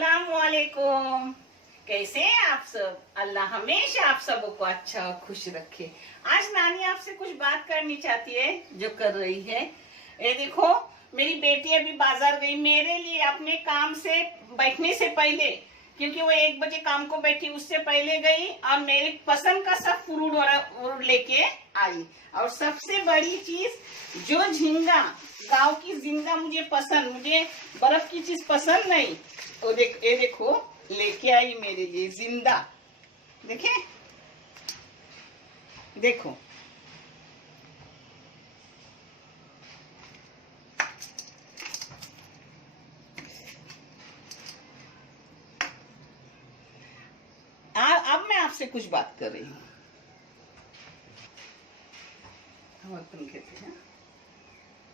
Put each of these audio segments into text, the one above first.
अस्सलाम वालेकुम। कैसे हैं आप सब? अल्लाह हमेशा आप सबको अच्छा और खुश रखे। आज नानी आपसे कुछ बात करनी चाहती है जो कर रही है। ये देखो, मेरी बेटी अभी बाजार गई मेरे लिए अपने काम से बैठने से पहले, क्योंकि वो 1 बजे काम को बैठी, उससे पहले गई और मेरी पसंद का सब फ्रूट लेके आई। और सबसे बड़ी चीज जो झींगा, गांव की झींगा मुझे पसंद, मुझे बर्फ की चीज पसंद नहीं। तो ये देखो लेके आई मेरे लिए जिंदा। देखे, देखो अब मैं आपसे कुछ बात कर रही हूँ।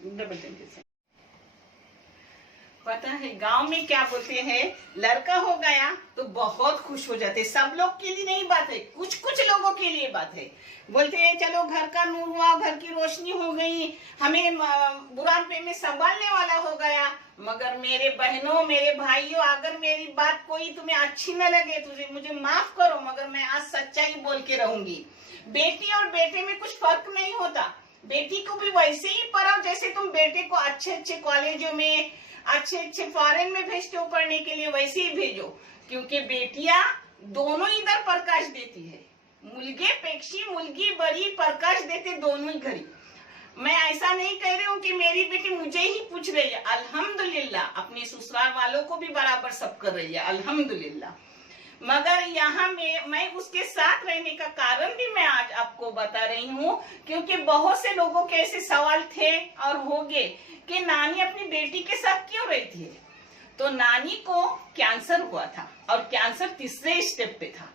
डबल टेंके से पता है गांव में क्या बोलते हैं, लड़का हो गया तो बहुत खुश हो जाते। सब लोग के लिए नहीं बात है, कुछ कुछ लोगों के लिए बात है। बोलते हैं चलो घर का नूर हुआ, घर की रोशनी हो गई, हमें बुढ़ापे में संभालने वाला हो गया। मगर मेरे बहनों, मेरे भाइयों, अगर मेरी बात कोई तुम्हें अच्छी न लगे तो मुझे माफ करो, मगर मैं आज सच्चाई बोल के रहूंगी। बेटी और बेटे में कुछ फर्क नहीं होता। बेटी को भी वैसे ही पढ़ाओ जैसे तुम बेटे को अच्छे अच्छे कॉलेजों में, अच्छे अच्छे फॉरेन में भेजते हो पढ़ने के लिए, वैसे ही भेजो। क्योंकि बेटियां दोनों इधर प्रकाश देती है, मुलगे पेक्षी मुलगी बड़ी प्रकाश देते दोनों ही घरी। मैं ऐसा नहीं कह रही हूँ कि मेरी बेटी मुझे ही पूछ रही है, अल्हम्दुलिल्लाह अपने ससुराल वालों को भी बराबर सब कर रही है, अल्हम्दुलिल्लाह। मगर यहाँ मैं उसके साथ रहने का कारण भी मैं आज आपको बता रही हूँ, क्योंकि बहुत से लोगों के ऐसे सवाल थे और होंगे कि नानी अपनी बेटी के साथ क्यों रहती है। तो नानी को कैंसर हुआ था और कैंसर 3रे स्टेप पे था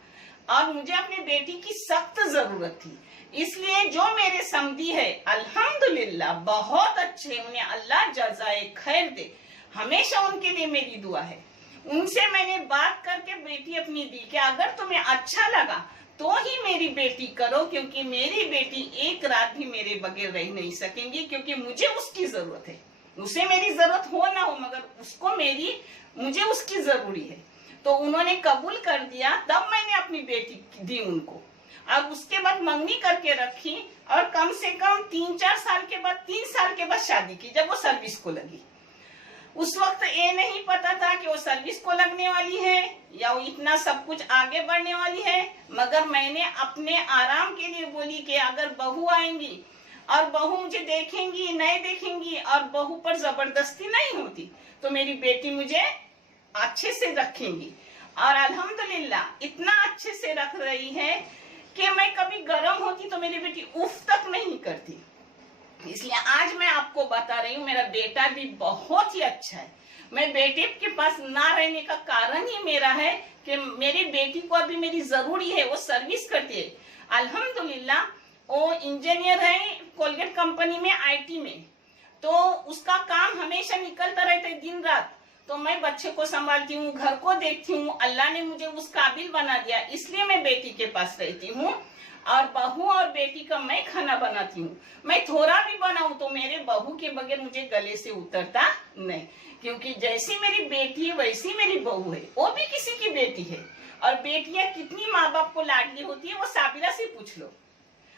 और मुझे अपनी बेटी की सख्त जरूरत थी। इसलिए जो मेरे समधी है अल्हम्दुलिल्लाह बहुत अच्छे, उन्हें अल्लाह जज़ाए खैर दे, हमेशा उनके लिए मेरी दुआ है। उनसे मैंने बात करके बेटी अपनी दी कि अगर तुम्हें अच्छा लगा तो ही मेरी बेटी करो, क्योंकि मेरी बेटी एक रात भी मेरे बगैर रह नहीं सकेंगी, क्योंकि मुझे उसकी जरूरत है। उसे मेरी जरूरत हो ना हो, मगर उसको मुझे उसकी जरूरी है। तो उन्होंने कबूल कर दिया, तब मैंने अपनी बेटी दी उनको। अब उसके बाद मंगनी करके रखी और कम से कम 3-4 साल के बाद, 3 साल के बाद शादी की, जब वो सर्विस को लगी। उस वक्त ये नहीं पता था कि वो सर्विस को लगने वाली है या वो इतना सब कुछ आगे बढ़ने वाली है। मगर मैंने अपने आराम के लिए बोली कि अगर बहू आएंगी और बहू मुझे देखेंगी, नहीं देखेंगी और बहू पर जबरदस्ती नहीं होती तो मेरी बेटी मुझे अच्छे से रखेंगी। और अल्हम्दुलिल्लाह इतना अच्छे से रख रही है कि मैं कभी गर्म होती तो मेरी बेटी उफ तक नहीं करती। इसलिए आज मैं आपको बता रही हूँ, मेरा बेटा भी बहुत ही अच्छा है। मैं बेटे के पास ना रहने का कारण ही मेरा है कि मेरी बेटी को अभी मेरी जरूरी है, वो सर्विस करती है। अल्हम्दुलिल्लाह वो इंजीनियर है कोलगेट कंपनी में, IT में। तो उसका काम हमेशा निकलता रहता है दिन रात। तो मैं बच्चे को संभालती हूँ, घर को देखती हूँ। अल्लाह ने मुझे उस काबिल बना दिया, इसलिए मैं बेटी के पास रहती हूँ। और बहू और बेटी का मैं खाना बनाती हूँ। मैं थोड़ा भी बनाऊं तो मेरे बहू के बगैर मुझे गले से उतरता नहीं, क्योंकि जैसी मेरी बेटी है वैसी मेरी बहू है, वो भी किसी की बेटी है। और बेटियां कितनी माँ बाप को लाडली होती है वो साबिरा से पूछ लो,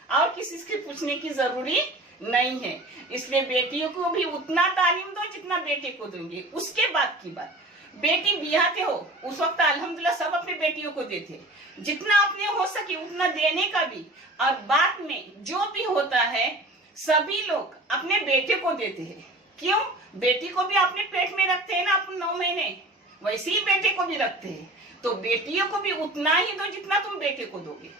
और किसी से पूछने की जरूरी नहीं है। इसलिए बेटियों को भी उतना तालीम दो जितना बेटे को दूंगी। उसके बाद की बात, बेटी बिहाते हो उस वक्त अल्हम्दुलिल्लाह सब अपनी बेटियों को देते, जितना अपने हो सके उतना देने का भी। और बाद में जो भी होता है सभी लोग अपने बेटे को देते हैं। क्यों? बेटी को भी अपने पेट में रखते हैं ना अपन 9 महीने, वैसे ही बेटे को भी रखते हैं। तो बेटियों को भी उतना ही दो जितना तुम बेटे को दोगे।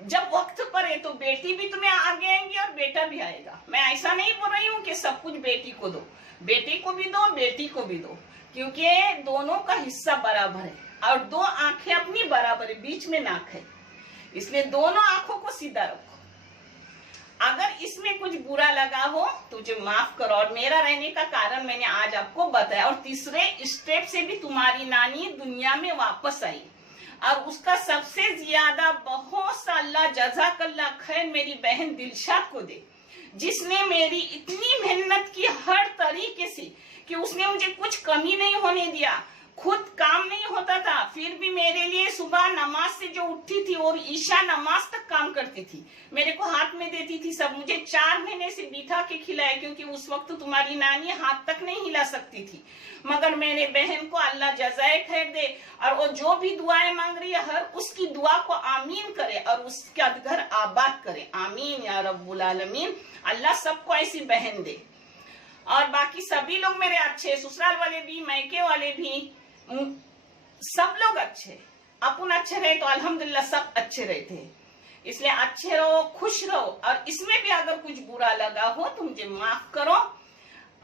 जब वक्त पर है तो बेटी भी तुम्हें आगे आएंगी और बेटा भी आएगा। मैं ऐसा नहीं बोल रही हूँ कि सब कुछ बेटी को दो, बेटे को भी दो, बेटी को भी दो, क्योंकि दोनों का हिस्सा बराबर है। और 2 आंखें अपनी बराबर है, बीच में नाक है, इसलिए दोनों आंखों को सीधा रखो। अगर इसमें कुछ बुरा लगा हो तो मुझे माफ करो। और मेरा रहने का कारण मैंने आज आपको बताया। और 3रे स्टेप से भी तुम्हारी नानी दुनिया में वापस आई, और उसका सबसे ज्यादा बहुत सा अल्लाह जज़ाकल्लाह खैर मेरी बहन दिलशाद को दे, जिसने मेरी इतनी मेहनत की हर तरीके से कि उसने मुझे कुछ कमी नहीं होने दिया। खुद काम नहीं होता था, फिर भी मेरे लिए सुबह नमाज से जो उठती थी और ईशा नमाज तक काम करती थी, मेरे को हाथ में देती थी सब। मुझे 4 महीने से बिठा के खिलाए, क्योंकि उस वक्त तुम्हारी नानी हाथ तक नहीं हिला सकती थी। मगर मेरे बहन को अल्लाह जज़ाए खैर दे, और वो जो भी दुआएं मांग रही है हर उसकी दुआ को आमीन करे और उसका घर आबाद करे। आमीन या रब्बुल आलमीन। अल्लाह सबको ऐसी बहन दे। और बाकी सभी लोग मेरे अच्छे, ससुराल वाले भी, मायके वाले भी, सब लोग अच्छे। अपन अच्छे रहे तो अल्हम्दुलिल्लाह सब अच्छे रहते हैं। इसलिए अच्छे रहो, खुश रहो, और इसमें भी अगर कुछ बुरा लगा हो तो मुझे माफ करो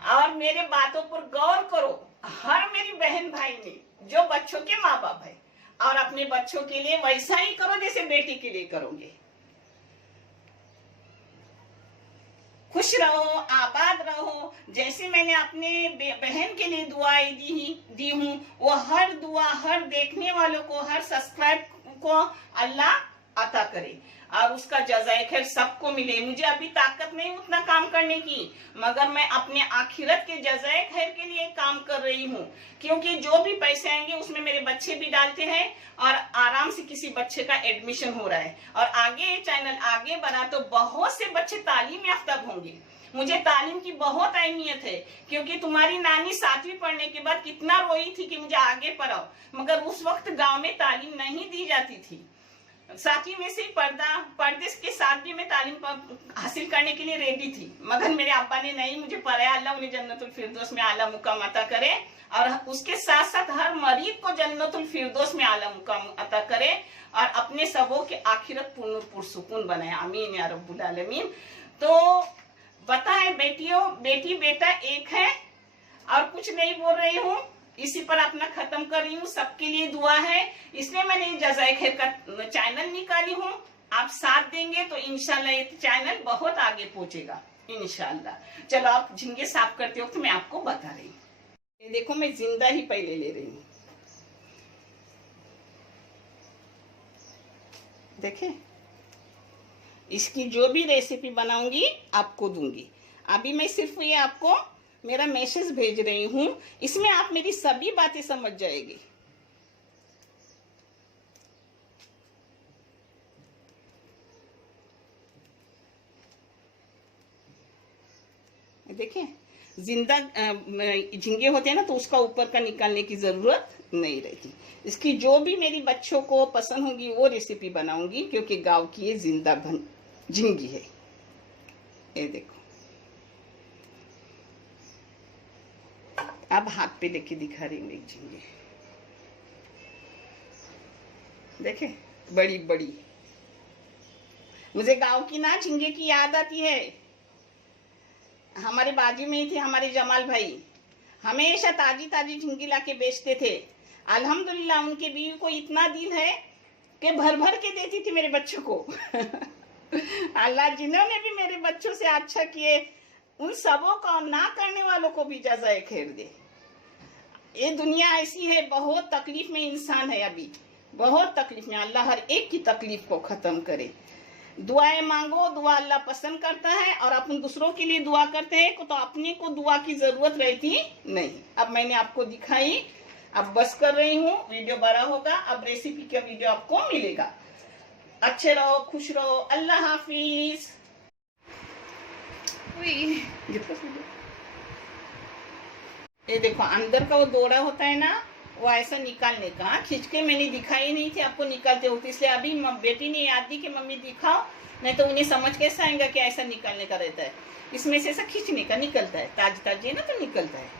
और मेरे बातों पर गौर करो। हर मेरी बहन भाई ने जो बच्चों के माँ बाप है, और अपने बच्चों के लिए वैसा ही करो जैसे बेटी के लिए करोगे। खुश रहो, आबाद रहो। जैसे मैंने अपने बहन के लिए दुआएं दी हूँ, वो हर दुआ हर देखने वालों को, हर सब्सक्राइब को अल्लाह अता करे और उसका जज़ाए खैर सबको मिले। मुझे अभी ताकत नहीं उतना काम करने की, मगर मैं अपने आखिरत के जज़ाए खैर के लिए काम कर रही हूँ, क्योंकि जो भी पैसे आएंगे उसमें मेरे बच्चे भी डालते हैं और आराम से किसी बच्चे का एडमिशन हो रहा है। और आगे चैनल आगे बढ़ा तो बहुत से बच्चे तालीम याफ्ता होंगे। मुझे तालीम की बहुत अहमियत है, क्योंकि तुम्हारी नानी 7वीं पढ़ने के बाद कितना रोई थी कि मुझे आगे पढ़ाओ, मगर उस वक्त गाँव में तालीम नहीं दी जाती थी। 7वीं में से पर्दे के साथ भी मैं तालीम हासिल करने के लिए रेडी थी, मगर मेरे अब्बा ने नहीं मुझे पढ़ाया। अल्लाह उन्हें जन्नतुल फिरदौस में आला मुकाम अता करे, और उसके साथ साथ हर मरीज को जन्नतुल फिरदौस में आला मुकाम अता करे, और अपने सबों के आखिरत पुरसुकून बनाए। आमीन या रब्बुल आलमीन। तो बताएं बेटियों, बेटी बेटा एक है, और कुछ नहीं बोल रही हूँ, इसी पर अपना खत्म कर रही हूँ। सबके लिए दुआ है, इसलिए मैंने जज़ाए खैर का चैनल निकाली हूँ। आप साथ देंगे तो इंशाल्लाह ये चैनल बहुत आगे पहुंचेगा इंशाल्लाह। चलो आप झींगे साफ करते हो तो मैं आपको बता रही हूँ। ये देखो, मैं जिंदा ही पहले ले रही हूँ, देखे। इसकी जो भी रेसिपी बनाऊंगी आपको दूंगी। अभी मैं सिर्फ ये आपको मेरा मैसेज भेज रही हूँ, इसमें आप मेरी सभी बातें समझ जाएगी। देखिए, जिंदा झींगे होते हैं ना, तो उसका ऊपर का निकालने की जरूरत नहीं रहती। इसकी जो भी मेरी बच्चों को पसंद होगी वो रेसिपी बनाऊंगी, क्योंकि गांव की ये जिंदा झींगी है। ये देखो, अब हाथ पे लेके दिखा रही हूँ एक झींगे, देखे, बड़ी बड़ी। मुझे गांव की ना झींगे की याद आती है। हमारे बाजू में ही थे हमारे जमाल भाई, हमेशा ताजी ताजी झींगी लाके बेचते थे। अल्हम्दुलिल्लाह उनके बीवी को इतना दिल है कि भर भर के देती थी मेरे बच्चों को। अल्लाह जिन्होंने भी मेरे बच्चों से अच्छा किए, उन सबों को ना करने वालों को भी जज़ाए खैर दे। ये दुनिया ऐसी है, बहुत तकलीफ में इंसान है, अभी बहुत तकलीफ में। अल्लाह हर एक की तकलीफ को खत्म करे। दुआएं मांगो, दुआ अल्लाह पसंद करता है, और अपन दूसरों के लिए दुआ करते हैं तो अपने को दुआ की जरूरत रहती नहीं। अब मैंने आपको दिखाई, अब बस कर रही हूँ, वीडियो बड़ा होगा, अब रेसिपी का वीडियो आपको मिलेगा। अच्छे रहो, खुश रहो, अल्लाह हाफिज। ये देखो, अंदर का वो दोड़ा होता है ना, वो ऐसा निकालने का, खींच के मैंने दिखाई नहीं थी आपको निकालते होते, इसलिए अभी बेटी ने याद दी कि मम्मी दिखाओ, नहीं तो उन्हें समझ कैसे आएगा कि ऐसा निकालने का रहता है। इसमें से ऐसा खींचने का निकलता है, ताजी ताजी है ना, तो निकलता है।